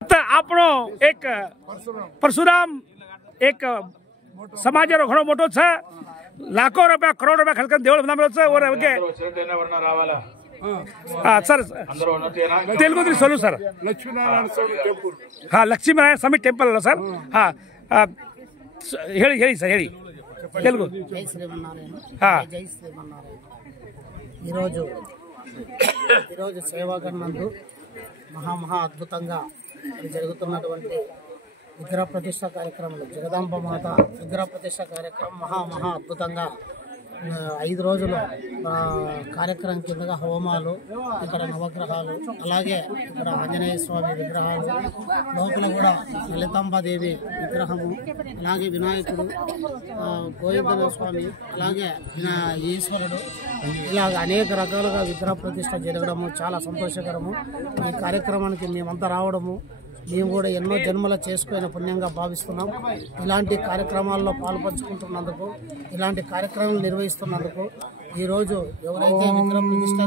આપણો એક પરશુરામ એક સમાજનો ઘણો મોટો છે, લાખો રૂપિયા કરોડ રૂપિયા ખર્ચ દેવળ બનાવેલો છે. और કે सर तेलुगु सोलू सर हाँ लक्ष्मीनारायण स्वामी टेंपल सर हाँ ಹೇಳಿ ಹೇಳಿ ಸರ್ ಹೇಳಿ తెలుగు. జై శ్రీమన్నారాయణ. జై శ్రీమన్నారాయణ. ఈరోజు సేవాగణనందు మహా అద్భుతంగా జరుగుతున్నటువంటి విగ్రహ ప్రతిష్ట కార్యక్రమంలో జగదాంబ మాత విగ్రహ ప్రతిష్ట కార్యక్రమం మహా అద్భుతంగా 5 రోజుల కార్యక్రమం కిందగా హోమాలు, ఇక్కడ నవగ్రహాలు, అలాగే ఇక్కడ ఆంజనేయ స్వామి విగ్రహాలు, లోపల కూడా లలితాంబాదేవి విగ్రహము, అలాగే వినాయకుడు, గోవింద స్వామి, అలాగే ఈశ్వరుడు, ఇలాగ అనేక రకాలుగా విగ్రహ ప్రతిష్ట జరగడము చాలా సంతోషకరము. ఈ కార్యక్రమానికి మేమంతా రావడము మేము కూడా ఎన్నో జన్మల చేసుకునే పుణ్యంగా భావిస్తున్నాం. ఇలాంటి కార్యక్రమాల్లో పాల్పంచుకుంటున్నందుకు, ఇలాంటి కార్యక్రమాలు నిర్వహిస్తున్నందుకు ఈరోజు ఎవరైతే విగ్రహ ప్రతిష్ట